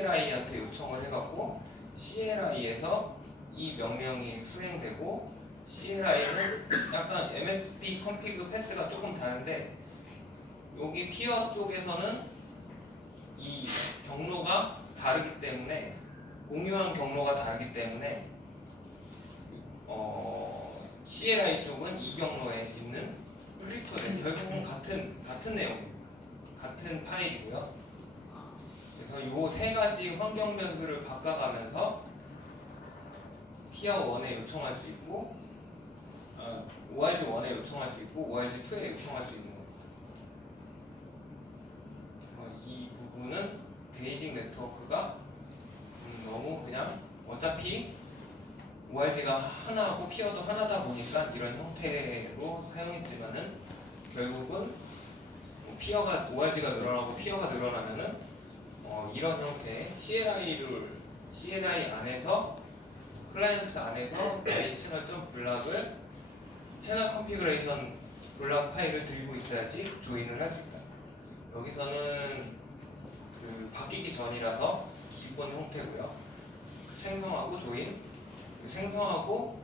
CLI한테 요청을 해갖고 CLI에서 이 명령이 수행되고, CLI는 약간 MSP config 패스가 조금 다른데, 여기 피어 쪽에서는 이 경로가 다르기 때문에, 공유한 경로가 다르기 때문에 CLI 쪽은 이 경로에 있는 크립토는 결국은 같은 내용, 같은 파일이고요. 그래서 요 세 가지 환경 변수를 바꿔가면서 티어 1에 요청할 수 있고, ORG1에 요청할 수 있고, ORG2에 요청할 수 있는 겁니다. 이 부분은 베이직 네트워크가 너무 그냥 어차피 ORG가 하나하고 피어도 하나다 보니까 이런 형태로 사용했지만은, 결국은 피어가 ORG가 늘어나고 피어가 늘어나면은 이런 형태의 CLI 안에서, 클라이언트 안에서 my channel.블락을 채널 컨피그레이션 블락 파일을 들고 있어야지 조인을 할 수 있다. 여기서는 그 바뀌기 전이라서 기본 형태고요. 생성하고 조인, 생성하고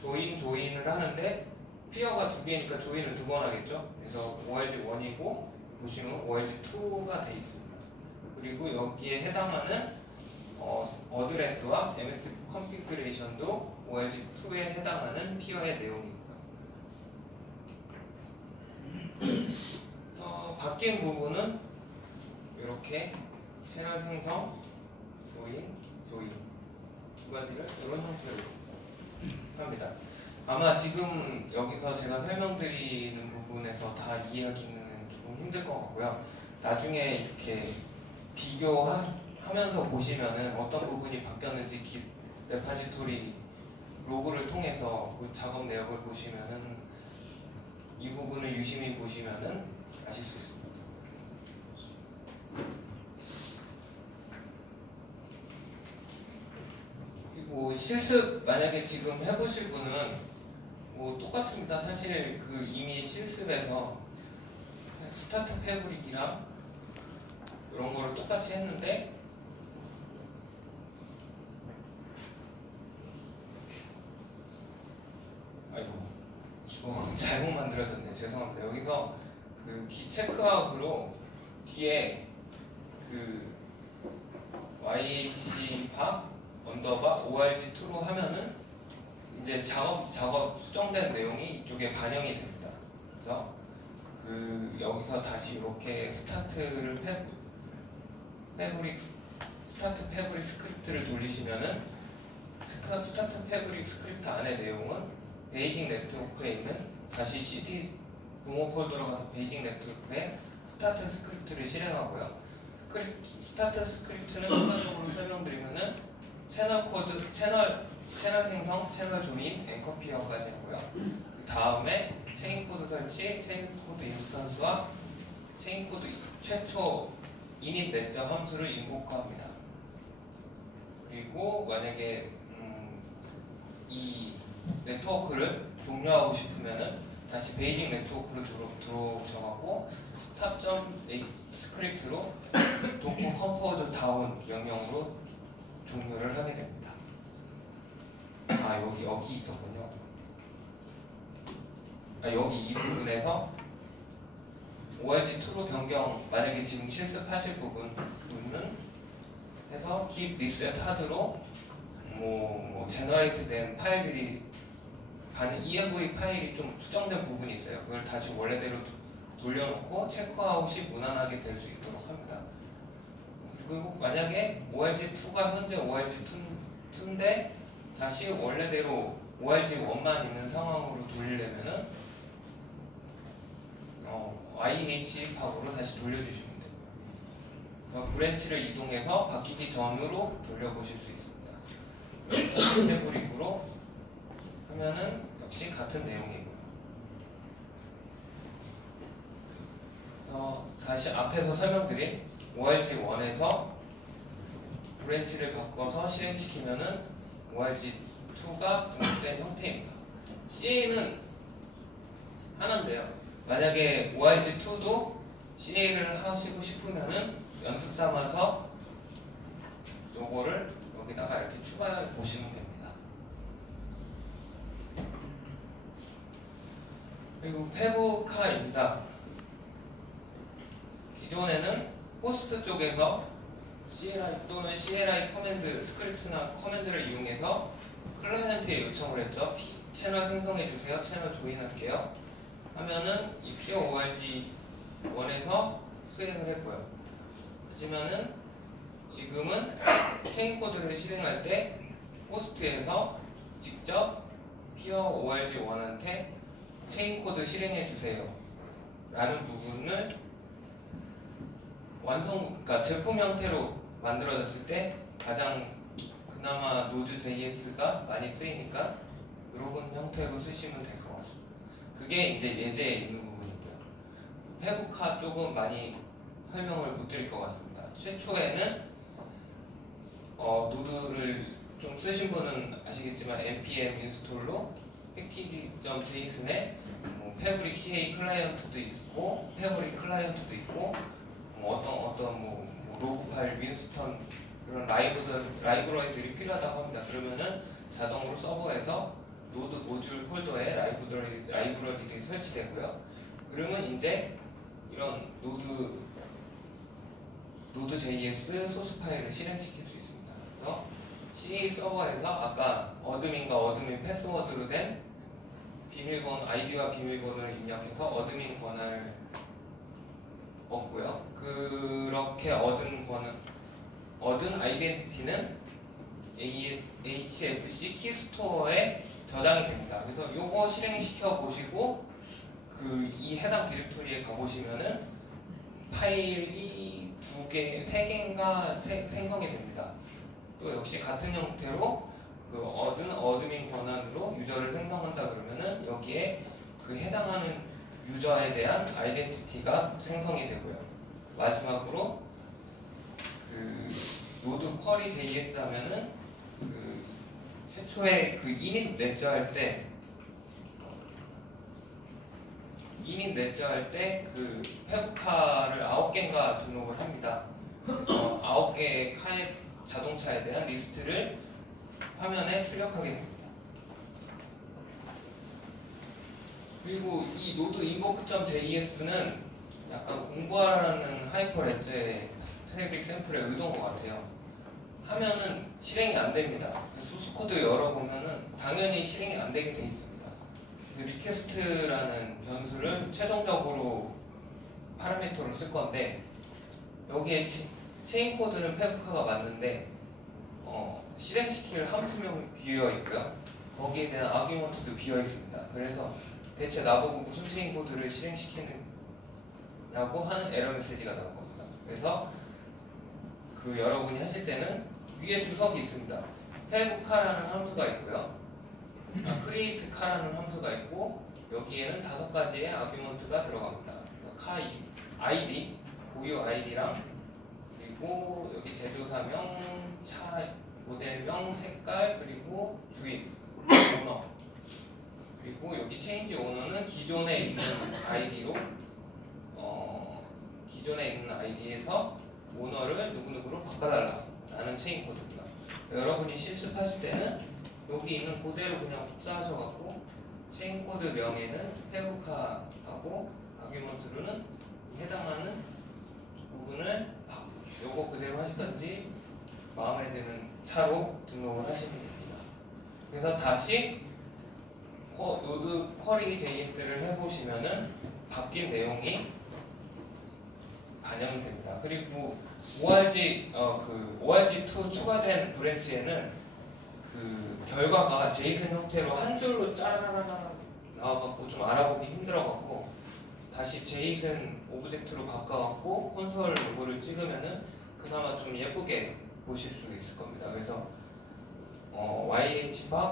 조인을 하는데 피어가 두 개니까 조인을 두 번 하겠죠. 그래서 ORG1이고 보시면 ORG2가 돼 있습니다. 그리고 여기에 해당하는 어드레스와 MS 컨피그레이션도 ORG2에 해당하는 피어의 내용입니다. 그래서 바뀐 부분은 이렇게 채널 생성, 조인 두 가지를 이런 형태로 합니다. 아마 지금 여기서 제가 설명드리는 부분에서 다 이해하기는 조금 힘들 것 같고요. 나중에 이렇게 비교하면서 보시면은 어떤 부분이 바뀌었는지 깃 레파지토리 로그를 통해서 그 작업 내역을 보시면은 이 부분을 유심히 보시면은 아실 수 있습니다. 그리고 실습 만약에 지금 해보실 분은 뭐 똑같습니다. 사실 그 이미 실습에서 스타트 패브릭이랑 이런 거를 똑같이 했는데, 아이고 이거 잘못 만들어졌네요. 죄송합니다. 여기서 그 기 체크아웃으로 뒤에 그 YH팝 언더바 ORG2로 하면은 이제 작업 수정된 내용이 이쪽에 반영이 됩니다. 그래서 그 여기서 다시 이렇게 스타트 패브릭 스크립트를 돌리시면은 스타트 패브릭 스크립트 안의 내용은 베이직 네트워크에 있는, 다시 CD 부모 폴더로 가서 베이직 네트워크에 스타트 스크립트를 실행하고요. 스타트 스크립트는 추가적으로 설명드리면은 채널 코드, 채널 생성, 채널 조인, 앵커 피어까지 하고요. 그 다음에 체인 코드 설치, 체인 코드 인스턴스와 체인 코드 최초 init 넷저 함수를 인보크합니다. 그리고 만약에 이 네트워크를 종료하고 싶으면은 다시 베이직 네트워크로 들어오셔가지고 스탑.h 스크립트로 도커 컴포저 다운 명령으로 종료를 하게 됩니다. 아 여기 있었군요. 여기 이 부분에서 ORG2로 변경, 만약에 지금 실습하실 부분은 해서 git reset 하드로 뭐 제너레이트 된 파일들이 env 파일이 좀 수정된 부분이 있어요. 그걸 다시 원래대로 돌려놓고 체크아웃이 무난하게 될 수 있도록 합니다. 그리고 만약에 ORG2가 현재 ORG2인데 다시 원래대로 ORG1만 있는 상황으로 돌리려면은 IH팝으로 다시 돌려주시면 되고요. 브랜치를 이동해서 바뀌기 전으로 돌려보실 수 있습니다. 패브릭으로 하면은 역시 같은 내용이고요. 그래서 다시 앞에서 설명드린 ORG1에서 브랜치를 바꿔서 실행시키면은 ORG2가 등록된 형태입니다. CA는 하나인데요. 만약에 ORG2도 CA를 하시고 싶으면은 연습 삼아서 요거를 여기다가 이렇게 추가해 보시면 됩니다. 그리고 페브카입니다. 기존에는 호스트 쪽에서 CLI 또는 CLI 커맨드, 스크립트나 커맨드를 이용해서 클라이언트에 요청을 했죠. 채널 생성해주세요. 채널 조인할게요. 하면은 이 PORG1에서 수행을 했고요. 하지만은 지금은 체인 코드를 실행할 때 호스트에서 직접 PORG1한테 체인 코드 실행해주세요. 라는 부분을 그러니까 제품 형태로 만들어졌을 때 가장 그나마 Node.js가 많이 쓰이니까 이런 형태로 쓰시면 될 것 같습니다. 그게 이제 예제에 있는 부분이고요. 페브카 쪽은 많이 설명을 못 드릴 것 같습니다. 최초에는 노드를 좀 쓰신 분은 아시겠지만 npm 인스톨로 패키지.json에 패브릭 CA 클라이언트도 있고 패브릭 클라이언트도 있고 어떤 로그 파일, 윈스턴 이런 라이브러리들이 필요하다고 합니다. 그러면은 자동으로 서버에서 노드 모듈 폴더에 라이브러리들이 설치되고요. 그러면 이제 이런 Node.js 소스 파일을 실행시킬 수 있습니다. 그래서 C 서버에서 아까 어드민과 어드민 패스워드로 된 비밀번호, 아이디와 비밀번호를 입력해서 어드민 권한을 얻고요. 그렇게 얻은 아이덴티티는 HFC 키스토어에 저장이 됩니다. 그래서 요거 실행시켜 보시고 이 해당 디렉토리에 가보시면은 파일이 2개, 3개인가 생성이 됩니다. 또 역시 같은 형태로 얻은 어드민 권한으로 유저를 생성한다 그러면은 여기에 해당하는 유저에 대한 아이덴티티가 생성이 되고요. 마지막으로 노드 쿼리 JS 하면은 최초에 init 넷저 할 때 페브카를 9개인가 등록을 합니다. 그래서 9개의 자동차에 대한 리스트를 화면에 출력하게 됩니다. 그리고 이 노드 invoke.js는 약간 공부하라는 하이퍼레저의 패브릭 샘플에 의도인 것 같아요. 하면은 실행이 안 됩니다. 소스 코드 열어보면은 당연히 실행이 안 되게 돼 있습니다. 리퀘스트라는 변수를 최종적으로 파라미터로 쓸 건데 여기에 체인 코드는 페브카가 맞는데 실행시킬 함수명이 비어 있고요. 거기에 대한 아규먼트도 비어 있습니다. 그래서 대체 나보고 무슨 체인 코드를 실행시키느냐고 하는 에러 메시지가 나올 겁니다. 그래서 여러분이 하실 때는 위에 주석이 있습니다. 페브카라는 함수가 있고요. create카라는 함수가 있고 여기에는 5가지의 아규먼트가 들어갑니다. id, 고유 id랑 그리고 여기 제조사명, 차 모델명, 색깔, 그리고 주인, 오너 그리고 여기 change owner는 기존에 있는 id로 기존에 있는 id에서 오너를 누구누구로 바꿔달라 라는 체인 코드입니다. 여러분이 실습하실 때는 여기 있는 그대로 그냥 복사하셔갖고 체인 코드 명에는 페브카하고 아규먼트로는 해당하는 부분을 요거 그대로 하시던지 마음에 드는 차로 등록을 하시면 됩니다. 그래서 다시 노드 쿼리 JS를 해보시면은 바뀐 내용이 반영이 됩니다. 그리고 ORG2 추가된 브랜치에는 결과가 제이슨 형태로 한 줄로 짜라라라 나와갖고 좀 알아보기 힘들어갖고 다시 제이슨 오브젝트로 바꿔갖고 콘솔 로고를 찍으면은 그나마 좀 예쁘게 보실 수 있을 겁니다. 그래서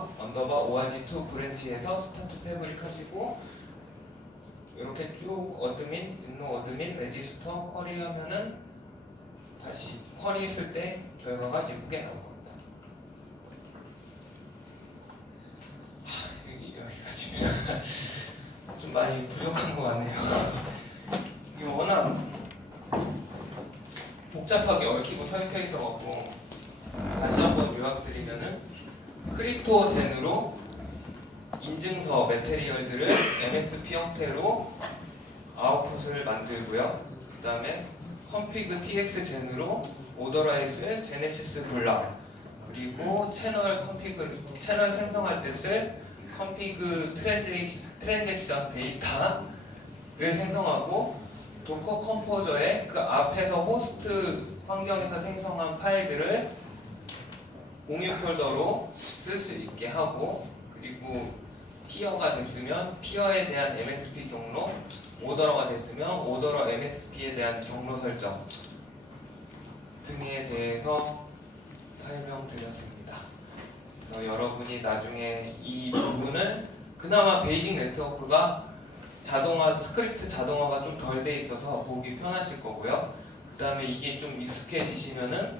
YHpub_ORG2 브랜치에서 스타트 패브릭 하시고 이렇게 쭉 어드민, 인노 어드민, 레지스터, 쿼리 하면은 다시 쿼리 했을 때 결과가 예쁘게 나올 겁니다. 여기까지입니다. 좀 많이 부족한 것 같네요. 이거 워낙 복잡하게 얽히고 설켜 있어갖고 요약드리면은 크립토젠으로 인증서 매테리얼들을 MSP 형태로 아웃풋을 만들고요. 그 다음에 config txgen으로 오더라이즈를 제네시스 블락, 그리고 채널 생성할 때 쓸 config 트랜잭션 데이터를 생성하고 도커 컴포저에 그 앞에서 호스트 환경에서 생성한 파일들을 공유 폴더로 쓸 수 있게 하고, 그리고 티어가 됐으면 티어에 대한 MSP 경로, 오더러가 됐으면 오더러 MSP에 대한 경로 설정 등에 대해서 설명드렸습니다. 그래서 여러분이 나중에 이 부분을 그나마 베이직 네트워크가 스크립트 자동화가 좀 덜 돼 있어서 보기 편하실 거고요. 그 다음에 이게 좀 익숙해지시면은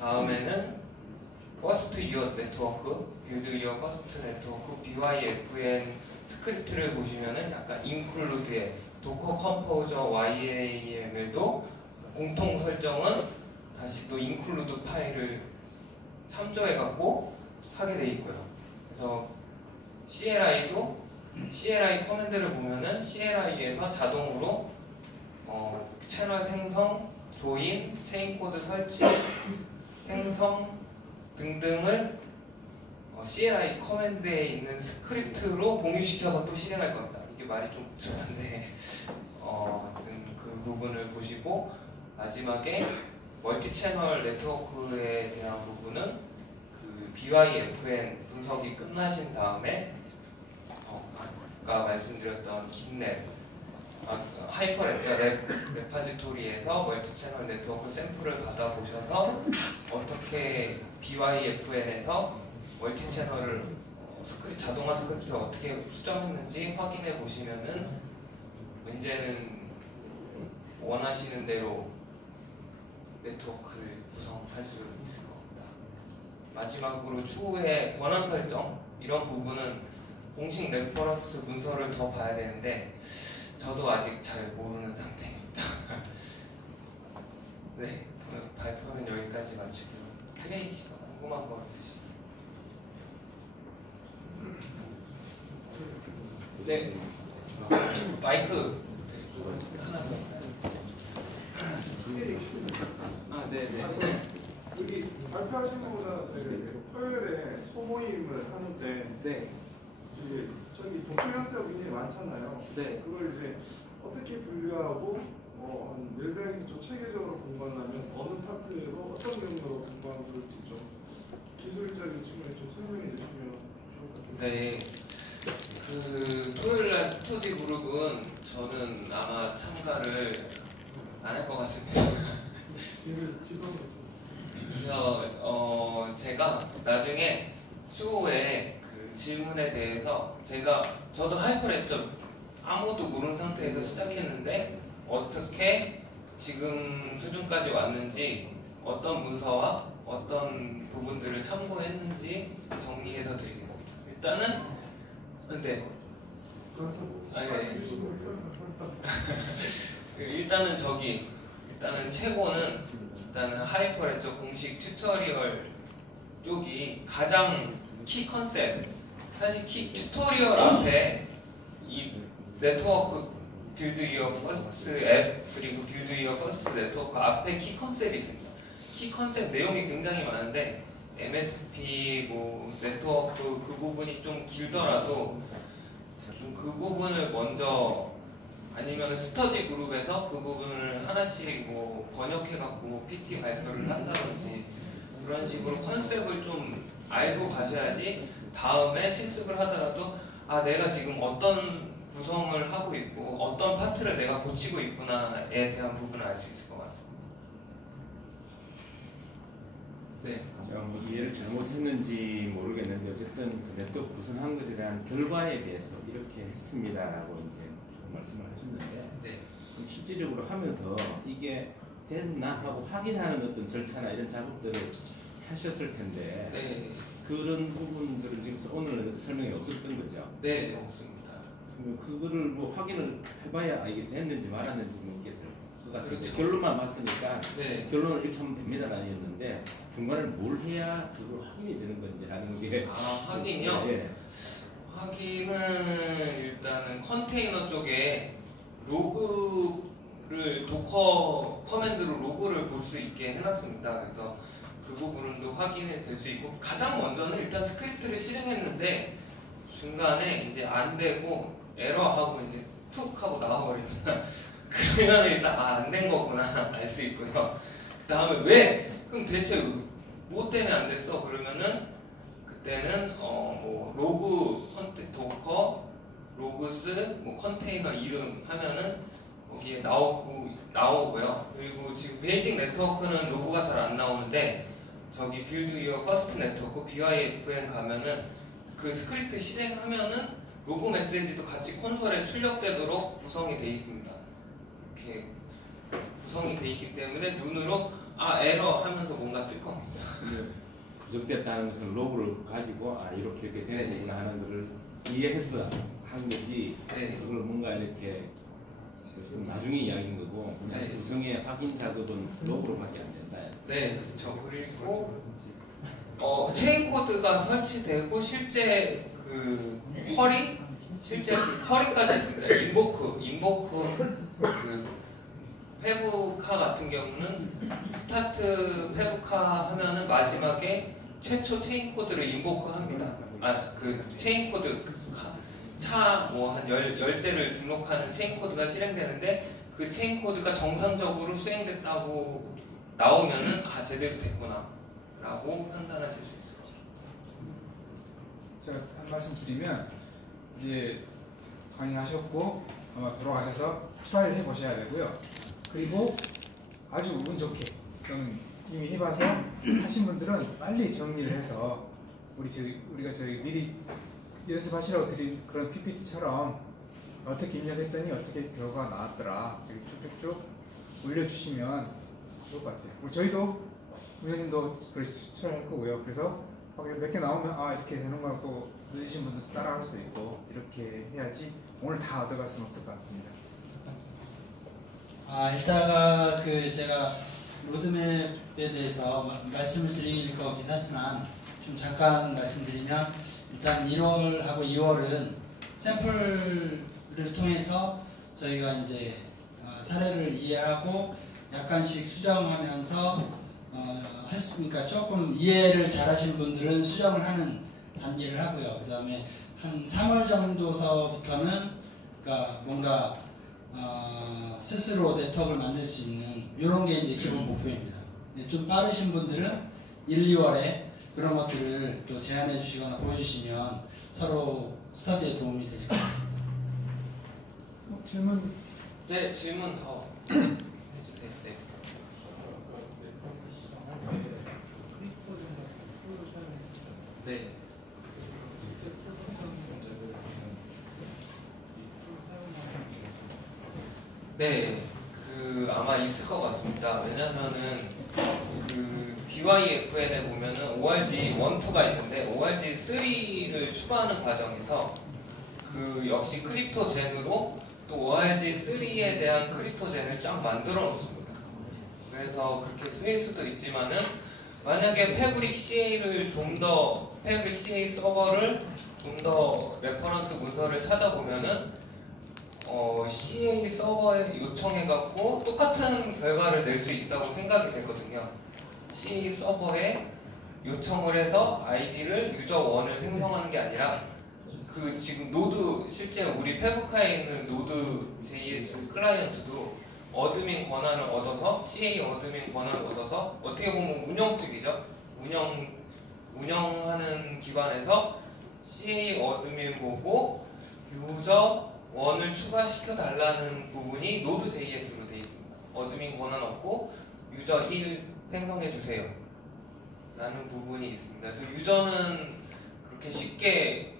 다음에는 퍼스트 유어 네트워크, 빌드 유어 퍼스트 네트워크, BYFN 스크립트를 보시면은 약간 인클루드에 도커 컴포저 YAML도 공통 설정은 다시 또 인클루드 파일을 참조해갖고 하게 돼 있고요. 그래서 CLI 커맨드를 보면은 CLI에서 자동으로 채널 생성, 조인, 체인 코드 설치, 생성 등등을 CLI 커맨드에 있는 스크립트로 공유시켜서 또 실행할 겁니다. 이게 말이 좀 복잡한데 그 부분을 보시고, 마지막에 멀티 채널 네트워크에 대한 부분은 그 BYFN 분석이 끝나신 다음에 아까 말씀드렸던 깃랩, 하이퍼레저 레파지토리에서 멀티 채널 네트워크 샘플을 받아보셔서 어떻게 BYFN에서 멀티 채널을 자동화 스크립트가 어떻게 수정했는지 확인해 보시면은 이제는 원하시는 대로 네트워크를 구성할 수 있을 겁니다. 마지막으로 추후에 권한 설정, 이런 부분은 공식 레퍼런스 문서를 더 봐야 되는데 저도 아직 잘 모르는 상태입니다. 네, 발표는 여기까지 마치고요. Q&A 씨가 궁금한 거 있으시죠? 네, 마이크 하나 더. 네네. 여기 발표하신 것보다 토요일에 소모임을 하는데, 네. 저기 도큐멘트가 굉장히 많잖아요. 네. 그걸 이제 어떻게 분류하고 한 10명에서 좀 체계적으로 공부한다면 어느 파트로 어떤 경로로 공부하는 걸지 좀 기술적인 측면에 좀 설명해 주시면 좋을 것 같아요. 네. 그 토요일날 스터디 그룹은 저는 아마 참가를 안 할 것 같습니다. 그래서 제가 나중에 추후에 그 질문에 대해서 저도 하이퍼레저 아무것도 모르는 상태에서 시작했는데 어떻게 지금 수준까지 왔는지, 어떤 문서와 어떤 부분들을 참고했는지 정리해서 드리겠습니다. 일단은 최고는 하이퍼레저 공식 튜토리얼 쪽이 가장 키 컨셉, 사실 튜토리얼 앞에 이 네트워크 빌드 유어 퍼스트 앱 그리고 빌드 유어 퍼스트 네트워크 앞에 키 컨셉이 있습니다. 키 컨셉 내용이 굉장히 많은데 MSP 네트워크 그 부분이 좀 길더라도 좀 그 부분을 먼저, 아니면 스터디 그룹에서 그 부분을 하나씩 번역해갖고 PT 발표를 한다든지 그런 식으로 컨셉을 좀 알고 가셔야지 다음에 실습을 하더라도 내가 지금 어떤 구성을 하고 있고 어떤 파트를 내가 고치고 있구나에 대한 부분을 알 수 있을 것 같습니다. 네. 제가 이해를 잘못했는지 모르겠는데 어쨌든 그 네트워크 구성한 것에 대한 결과에 대해서 이렇게 했습니다라고 이제 말씀을 하셨는데, 네. 실질적으로 하면서 이게 됐나 하고 확인하는 어떤 절차나 이런 작업들을 하셨을 텐데, 네. 그런 부분들은 지금 오늘 설명이 없었던 거죠? 네, 없습니다. 그러면 그거를 확인을 해봐야 이게 됐는지 말았는지 이게 것 같은데 그렇죠. 결론만 봤으니까 네. 결론을 이렇게 하면 됩니다 아니었는데 중간에 뭘 해야 그걸 확인이 되는 건지라는 게 확인요? 예. 확인은 일단은 컨테이너 쪽에 로그를 도커 커맨드로 로그를 볼 수 있게 해놨습니다. 그래서 그 부분도 확인이 될 수 있고 가장 먼저는 일단 스크립트를 실행했는데 중간에 이제 안 되고 에러하고 이제 툭 하고 나와버립니다. 그러면 일단 안 된 거구나 알 수 있고요. 그 다음에 왜? 그럼 대체 뭐 때문에 안 됐어? 그러면은 그때는 뭐 로그 도커 로그스 뭐 컨테이너 이름 하면은 거기에 나오고요. 그리고 지금 베이직 네트워크는 로그가 잘 안 나오는데 저기 빌드 유어 퍼스트 네트워크 BYFN 가면은 그 스크립트 실행하면은 로그 메시지도 같이 콘솔에 출력되도록 구성이 되어 있습니다. 이렇게 구성이 되어 있기 때문에 눈으로 에러 하면서 뭔가 뜰 겁니다. 부족됐다는 것은 로그를 가지고 이렇게 되는 거구나 하는 것을 이해해서 한 거지 네. 그걸 뭔가 이렇게 좀 나중에 이야기인 거고 그냥 네. 구성의 확인 작업은 로그로밖에 안 된다. 네, 그렇죠. 그리고 체인 코드가 설치되고 실제 그 실제 그 쿼리까지 있습니다. 인보크 그 페브카 같은 경우는 스타트 페브카 하면은 마지막에 최초 체인 코드를 인보크 합니다. 그 체인 코드 차 뭐 한 10대를 등록하는 체인 코드가 실행되는데 그 체인 코드가 정상적으로 수행됐다고 나오면은 제대로 됐구나 라고 판단하실 수 있을 것 같습니다. 제가 한 말씀 드리면 이제 강의하셨고 아마 돌아가셔서 트라이를 해보셔야 되고요. 그리고 아주 운 좋게 또는 이미 해봐서 하신 분들은 빨리 정리를 해서 우리가 미리 연습하시라고 드린 그런 PPT처럼 어떻게 입력했더니 어떻게 결과가 나왔더라 이렇게 쭉쭉쭉 올려주시면 좋을 것 같아요. 저희도 운영진도 그렇게 추천할 거고요. 그래서 몇 개 나오면 이렇게 되는 거고 또 늦으신 분들도 따라할 수도 있고 이렇게 해야지 오늘 다 얻어갈 수는 없을 것 같습니다. 이따가 제가 로드맵에 대해서 말씀을 드릴 거긴 하지만 좀 잠깐 말씀드리면 일단 1월하고 2월은 샘플을 통해서 저희가 이제 사례를 이해하고 약간씩 수정하면서 그러니까 조금 이해를 잘하신 분들은 수정을 하는 단계를 하고요. 그 다음에 한 3월 정도서부터는 그러니까 뭔가 스스로 네트워크를 만들 수 있는 이런 게 이제 기본 목표입니다. 좀 빠르신 분들은 1, 2월에 그런 것들을 또 제안해 주시거나 보여주시면 서로 스터디에 도움이 되실 것 같습니다. 질문? 네, 질문 더 해주세요. 네. 네. 네, 아마 있을 것 같습니다. 왜냐면은 BYFN에 보면은 ORG 1, 2가 있는데 ORG 3를 추가하는 과정에서 역시 크립토젠으로 또 ORG 3에 대한 크립토젠을 쫙 만들어 놓습니다. 그래서 그렇게 쓰일 수도 있지만은 만약에 패브릭 CA를 패브릭 CA 서버를 좀 더 레퍼런스 문서를 찾아보면은 CA 서버에 요청해갖고 똑같은 결과를 낼 수 있다고 생각이 되거든요. CA 서버에 요청을 해서 아이디를 유저 1을 생성하는 게 아니라 지금 노드 실제 우리 페브카에 있는 노드 JS 클라이언트도 어드민 권한을 얻어서 CA 어드민 권한을 얻어서 어떻게 보면 운영 측이죠. 운영하는 기관에서 CA 어드민 보고 유저 1을 추가시켜 달라는 부분이 노드 JS로 되어 있습니다. 어드민 권한 얻고 유저 1 생성해 주세요 라는 부분이 있습니다. 그래서 유저는 그렇게 쉽게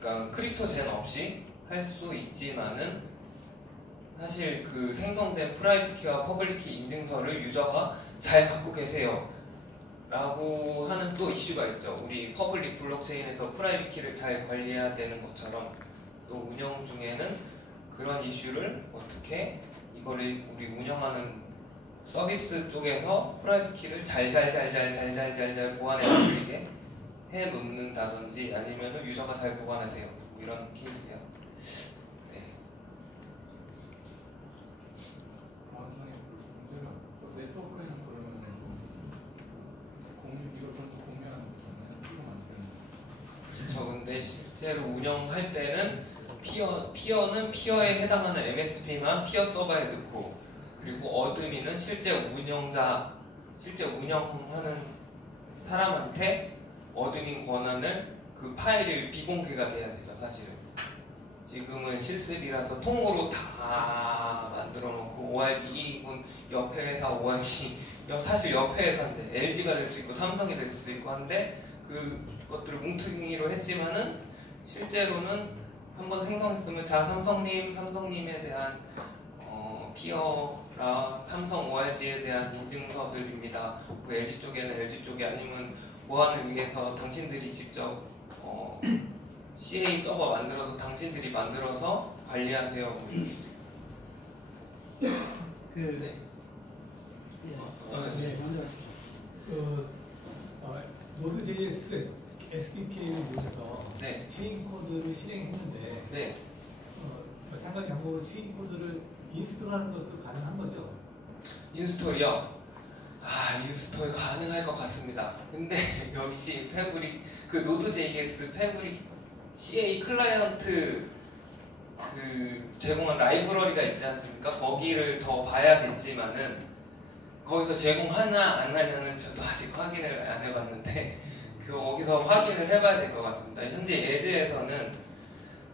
그러니까 크립토젠 없이 할 수 있지만은 사실 생성된 프라이빗 키와 퍼블릭 키 인증서를 유저가 잘 갖고 계세요 라고 하는 또 이슈가 있죠. 우리 퍼블릭 블록체인에서 프라이빗 키를 잘 관리해야 되는 것처럼 또 운영 중에는 그런 이슈를 어떻게 이거를 우리 운영하는 서비스 쪽에서 프라이빗 키를 잘 보관해서 이게 해 놓는다든지 아니면 유저가 잘 보관하세요. 뭐 이런 케이스요. 네. 문제가 네트워크에서 그러면 이걸 좀 공유하는 거잖아요. 그렇죠. 근데 실제로 운영할 때는 피어는 피어에 해당하는 MSP만 피어 서버에 넣고, 그리고 어드민은 실제 운영하는 사람한테 어드민 권한을 그 파일이 비공개가 돼야 되죠. 사실은 지금은 실습이라서 통으로 다 만들어 놓고 ORG 1위군 옆에 회사 ORG 사실 옆에 회사인데 LG가 될 수 있고 삼성이 될 수도 있고 한데 그것들을 뭉뚱이로 했지만은 실제로는 한번 생성했으면 자 삼성님에 대한 피어랑 삼성 ORG에 대한 인증서들입니다. 그 LG 쪽에는 LG 쪽이 아니면 보안을 위해서 당신들이 직접 CA 서버 만들어서 당신들이 만들어서 관리하세요. 네. 노드.js SDK를 이용해서 네. 체인 코드를 실행했는데 네. 잠깐 방법으로 체인 코드를 인스톨하는 것도 가능한 거죠? 인스톨이요? 인스톨 가능할 것 같습니다. 근데 역시 패브릭 그 노드.js 패브릭 CA 클라이언트 제공한 라이브러리가 있지 않습니까? 거기를 더 봐야겠지만은 거기서 제공하나 안 하냐는 저도 아직 확인을 안 해봤는데 거기서 확인을 해봐야 될 것 같습니다. 현재 예제에서는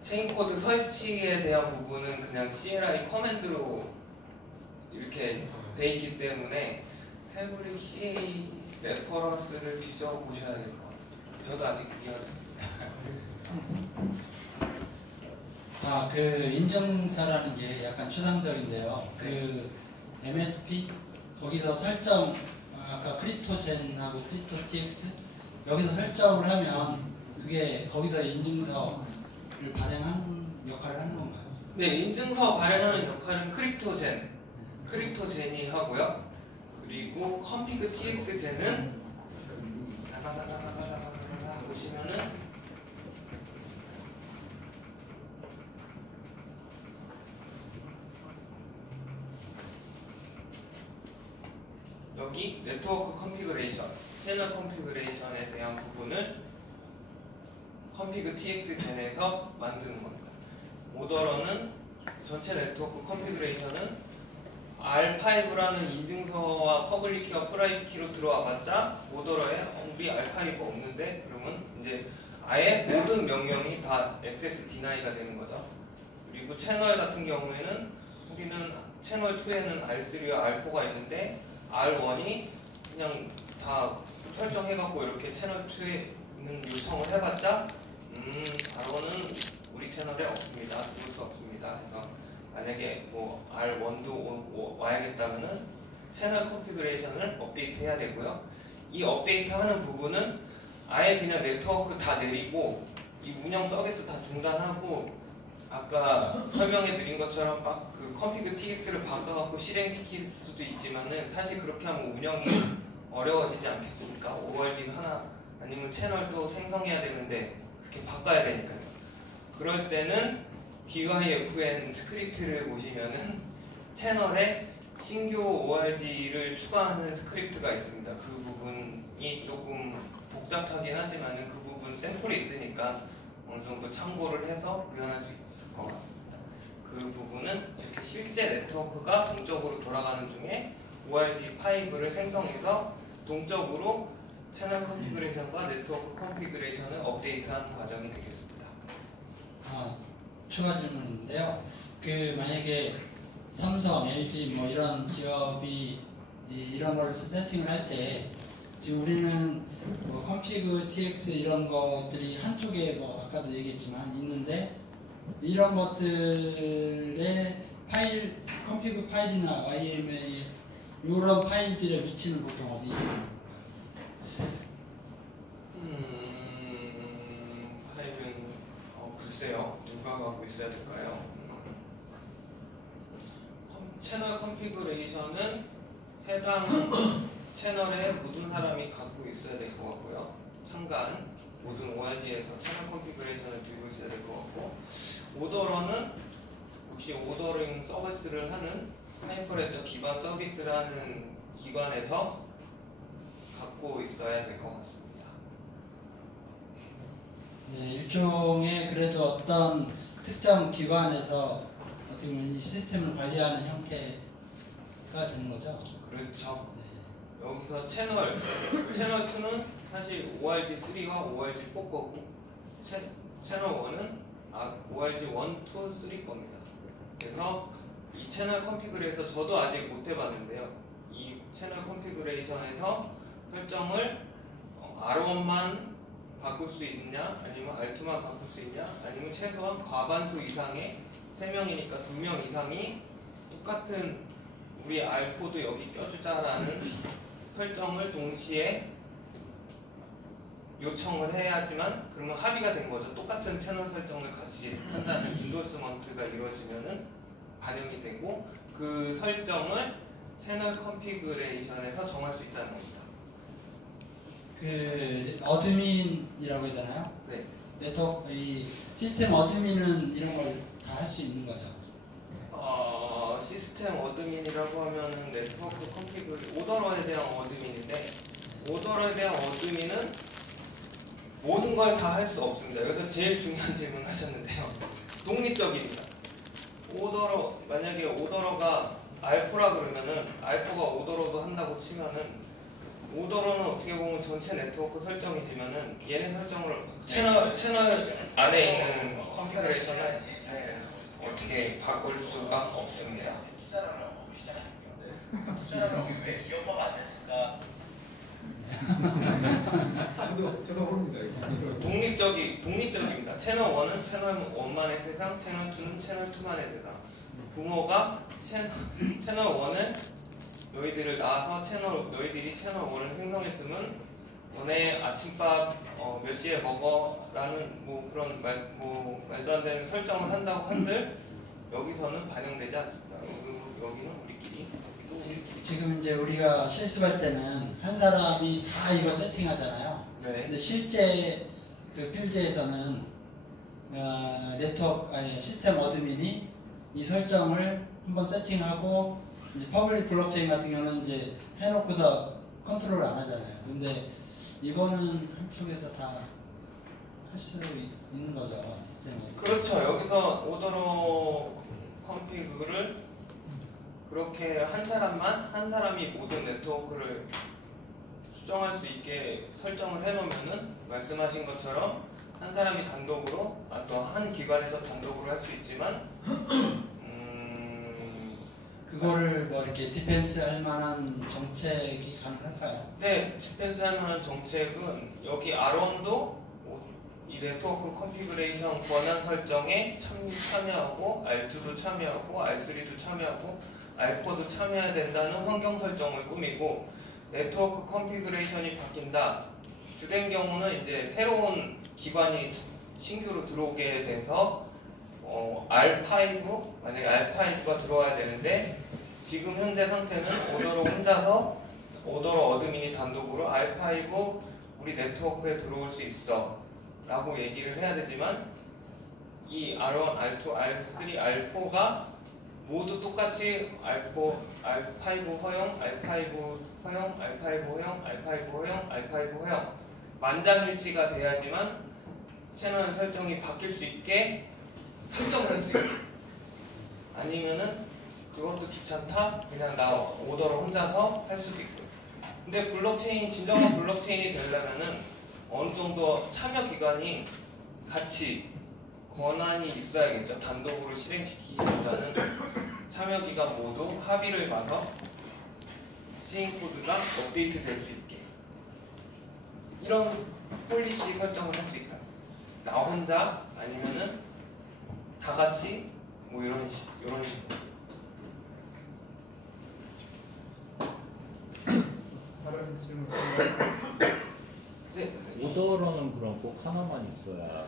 체인 코드 설치에 대한 부분은 그냥 CLI 커맨드로 이렇게 돼 있기 때문에 패브릭 CA 레퍼런스를 뒤져보셔야 될 것 같습니다. 저도 아직 그게 그 인증사라는 게 약간 추상적인데요. 그 MSP 거기서 설정 아까 크립토젠하고 크립토TX 여기서 설정을 하면 그게 거기서 인증서를 발행하는 역할을 하는 건가요? 네, 인증서 발행하는 역할은 크립토젠이 하고요. 그리고 컴피그 TX젠은 보시면은 여기 네트워크 컨피그레이션, 채널 컨피그레이션에 대한 부분을 컴피그 TX젠에서 만드는 겁니다. 오더러는 전체 네트워크 컨피그레이션은 R5라는 인증서와 퍼블릭 키와 프라이빗 키로 들어와 봤자 오더러에 우리 R5가 없는데 그러면 이제 아예 모든 명령이 다 액세스 디나이가 되는 거죠. 그리고 채널 같은 경우에는 우리는 채널 2에는 R3와 R4가 있는데 R1이 그냥 다 설정해갖고 이렇게 채널 2에 있는 요청을 해봤자 R1은 우리 채널에 없습니다. 들을 수 없습니다. 그래서 만약에 뭐 R1도 와야겠다면은 채널 컨피그레이션을 업데이트 해야 되고요. 이 업데이트 하는 부분은 아예 그냥 네트워크 다 내리고 이 운영 서비스 다 중단하고 아까 설명해 드린 것처럼 막 그 컨피그 TX를 바꿔갖고 실행시킬 수도 있지만은 사실 그렇게 하면 운영이 어려워지지 않겠습니까? ORG 하나 아니면 채널도 생성해야 되는데 그렇게 바꿔야 되니까요. 그럴 때는 BYFN 스크립트를 보시면은 채널에 신규 ORG를 추가하는 스크립트가 있습니다. 그 부분이 조금 복잡하긴 하지만은 그 부분 샘플이 있으니까 어느 정도 참고를 해서 구현할 수 있을 것 같습니다. 그 부분은 이렇게 실제 네트워크가 동적으로 돌아가는 중에 ORG5를 생성해서 동적으로 채널 컨피그레이션과 네트워크 컨피그레이션을 업데이트하는 과정이 되겠습니다. 추가 질문인데요. 만약에 삼성, LG 뭐 이런 기업이 이런 거를 세팅을 할 때 지금 우리는 뭐 컴피그 TX 이런 것들이 한쪽에 뭐 아까도 얘기했지만 있는데 이런 것들의 파일, 컴피그 파일이나 YML 이런 파일들의 위치는 보통 어디 있나요? 파일은 글쎄요. 누가 갖고 있어야 될까요? 채널 컨피그레이션은 해당 채널에 모든 사람이 갖고 있어야 될 것 같고요. 참관 모든 ORG에서 채널 컨피그레이션을 들고 있어야 될 것 같고, 오더러는 역시 오더링 서비스를 하는 하이퍼레저 기반 서비스를 하는 기관에서 갖고 있어야 될 것 같습니다. 네, 일종의 그래도 어떤 특정 기관에서 어떻게 보면 이 시스템을 관리하는 형태가 되는 거죠. 그렇죠. 네. 여기서 채널 2는 사실 ORG3와 ORG4 거고, 채널 1은 ORG 1, 2, 3 겁니다. 그래서 이 채널 컨피그레이션 저도 아직 못 해봤는데요. 이 채널 컨피그레이션에서 설정을 R1만 바꿀 수 있냐, 아니면 R2만 바꿀 수 있냐, 아니면 최소한 과반수 이상의 3명이니까 2명 이상이 똑같은 우리 R4도 여기 껴주자라는 설정을 동시에 요청을 해야지만, 그러면 합의가 된 거죠. 똑같은 채널 설정을 같이 한다는 인도스먼트가 이루어지면은 반영이 되고, 그 설정을 채널 컨피그레이션에서 정할 수 있다는 겁니다. 그 어드민이라고 해야 되나요? 네. 네트워크 이 시스템 어드민은 이런 걸 다 할 수 있는 거죠. 시스템 어드민이라고 하면은 네트워크 컨피그 오더러에 대한 어드민인데, 오더러에 대한 어드민은 모든 걸 다 할 수 없습니다. 여기서 제일 중요한 질문 하셨는데요. 독립적입니다. 오더러, 만약에 오더러가 R4라 그러면은 R4가 오더러도 한다고 치면은, 오더러는 어떻게 보면 전체 네트워크 설정이지만은 얘네 설정을 채널 안에 있는 컨피그레이션을 어떻게 바꿀 수가 없습니다. 왜 기업화가 안 됐을까? 저도 모릅니다. 이거. 독립적입니다. 채널 1은 채널 1만의 세상, 채널 2는 채널 2만의 세상. 부모가 채널 1을 너희들을 낳아서 너희들이 채널 1을 생성했으면 너네 아침밥 몇 시에 먹어? 라는 그런 말도 안 되는 설정을 한다고 한들 여기서는 반영되지 않습니다. 여기는 우리끼리 또 우리끼리. 지금 이제 우리가 실습할 때는 한 사람이 다 이거 세팅하잖아요. 네. 근데 실제 그 필드에서는 시스템 어드민이 이 설정을 한번 세팅하고, 이제 퍼블릭 블록체인 같은 경우는 이제 해놓고서 컨트롤을 안 하잖아요. 근데 이거는 한쪽에서 다 할 수 있는 거죠, 시스템에서. 그렇죠. 여기서 오더러 컨피그를 그렇게 한 사람이 모든 네트워크를 수정할 수 있게 설정을 해놓으면은 말씀하신 것처럼 한 사람이 단독으로, 또 한 기관에서 단독으로 할 수 있지만, 그거를 뭐 이렇게 디펜스 할 만한 정책이 가능할까요? 네, 디펜스 할 만한 정책은 여기 R1도 이 네트워크 컨피그레이션 권한 설정에 참여하고, R2도 참여하고, R3도 참여하고, R4도 참여해야 된다는 환경 설정을 꾸미고, 네트워크 컨피그레이션이 바뀐다. 주된 경우는 이제 새로운 기관이 신규로 들어오게 돼서 R5, 만약에 R5가 들어와야 되는데, 지금 현재 상태는 오더러 혼자서 오더러 어드민이 단독으로 R5 우리 네트워크에 들어올 수 있어 라고 얘기를 해야 되지만, 이 R1, R2, R3, R4가 모두 똑같이 R5 허용, R5 허용, R5 허용, R5 허용, R5 허용 만장일치가 돼야지만 채널 설정이 바뀔 수 있게 설정을 할 수 있고, 아니면은 그것도 귀찮다, 그냥 나 오더로 혼자서 할 수도 있고. 근데 진정한 블록체인이 되려면은 어느 정도 참여 기관이 같이 권한이 있어야겠죠. 단독으로 실행시키기보다는 참여 기관 모두 합의를 봐서 체인 코드가 업데이트 될 수 있게, 이런 폴리시 설정을 할 수 있다. 나 혼자 아니면은 다 같이 이런 식으로. 다른 질문. 네. 오더러는 그럼 꼭 하나만 있어야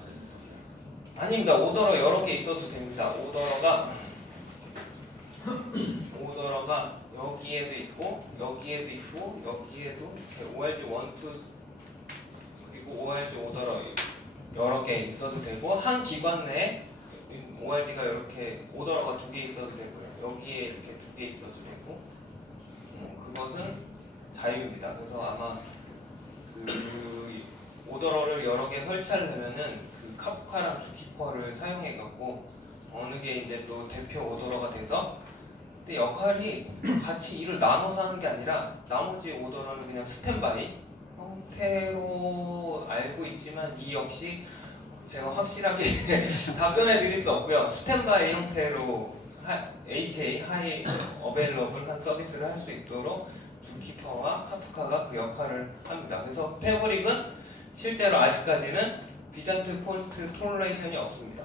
아닙니다. 오더러 여러 개 있어도 됩니다. 오더러가 여기에도 있고 여기에도 있고 여기에도 이렇게 ORG 1, 2 그리고 ORG 오더러 여러 개 있어도 되고 한 기관 내에 ORG가 이렇게 오더러가 2개 있어도 되고요. 여기에 이렇게 2개 있어도 되고 그것은 자유입니다. 그래서 아마 그 오더러를 여러 개 설치하려면은 그 카프카랑 주키퍼를 사용해갖고 어느 게 이제 또 대표 오더러가 돼서 근데 역할이 같이 일을 나눠서 하는 게 아니라 나머지 오더러는 그냥 스탠바이 형태로 알고 있지만 이 역시 제가 확실하게 답변해 드릴 수 없고요. 스탠바이 형태로 HA, 하이 어베일러블한 서비스를 할 수 있도록 주키퍼와 카프카가 그 역할을 합니다. 그래서 패브릭은 실제로 아직까지는 비전트 포스트 톨레이션이 없습니다.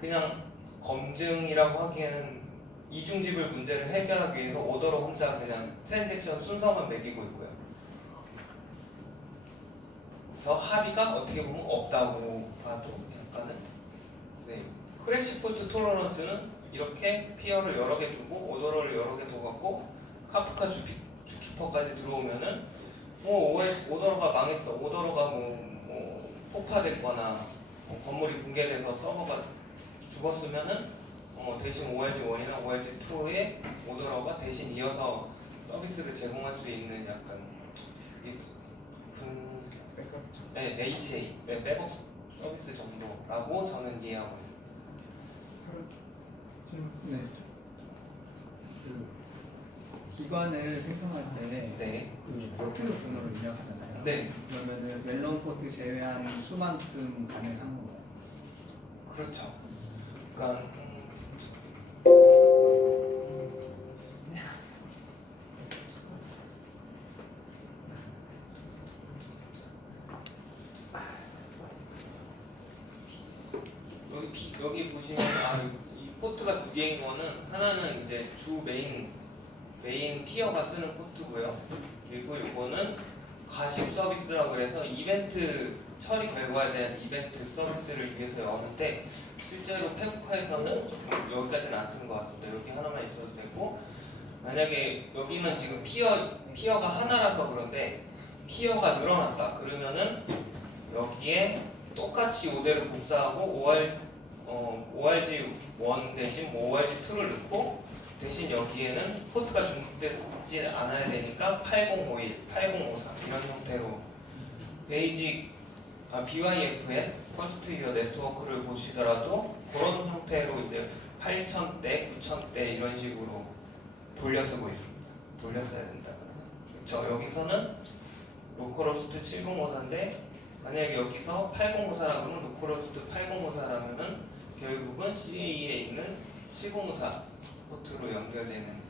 그냥 검증이라고 하기에는 이중집을 문제를 해결하기 위해서 오더러 혼자 그냥 트랜잭션 순서만 매기고 있고요. 그래서 합의가 어떻게 보면 없다고 봐도 약간은 크래시 포트 톨러런스는 이렇게 피어를 여러 개 두고 오더러를 여러 개 둬갖고 카프카 주키퍼까지 들어오면은 오더러가 망했어. 오더러가 폭파됐거나 건물이 붕괴돼서 서버가 죽었으면은 대신 ORG1이나 ORG2의 오더러가 대신 이어서 서비스를 제공할 수 있는 약간 HA, 백업 서비스 정도라고 저는 이해하고 있습니다. 네. 그 기관을 생성할 때 네. 그 포트 번호를 입력하잖아요. 네. 그러면은 멜론 포트 제외한 수만큼 가능한 건가요? 그렇죠. 그러니까 여기 보시면 이 포트가 2개인 거는 하나는 이제 주 메인 티어가 쓰는 포트고요. 그리고 이거는 가십 서비스라고 그래서 이벤트 처리 결과에 대한 이벤트 서비스를 위해서 여는데 실제로 페브카에서는 여기까지는 안 쓰는 것 같습니다. 여기 하나만 있어도 되고 만약에 여기는 지금 피어가 하나라서 그런데 피어가 늘어났다 그러면은 여기에 똑같이 이대로 복사하고 ORG1 대신 ORG2를 넣고 대신 여기에는 포트가 중복되지 않아야 되니까 8051, 8053 이런 형태로 BYFN, 퍼스트 유어 네트워크를 보시더라도 그런 형태로 이제 8000대, 9000대 이런 식으로 돌려쓰고 있습니다. 돌렸어야 된다. 그렇죠. 여기서는 로컬호스트 7054인데 만약에 여기서 8054라고 하면 로컬호스트 8054라면은 결국은 CAE에 있는 7054 포트로 연결되는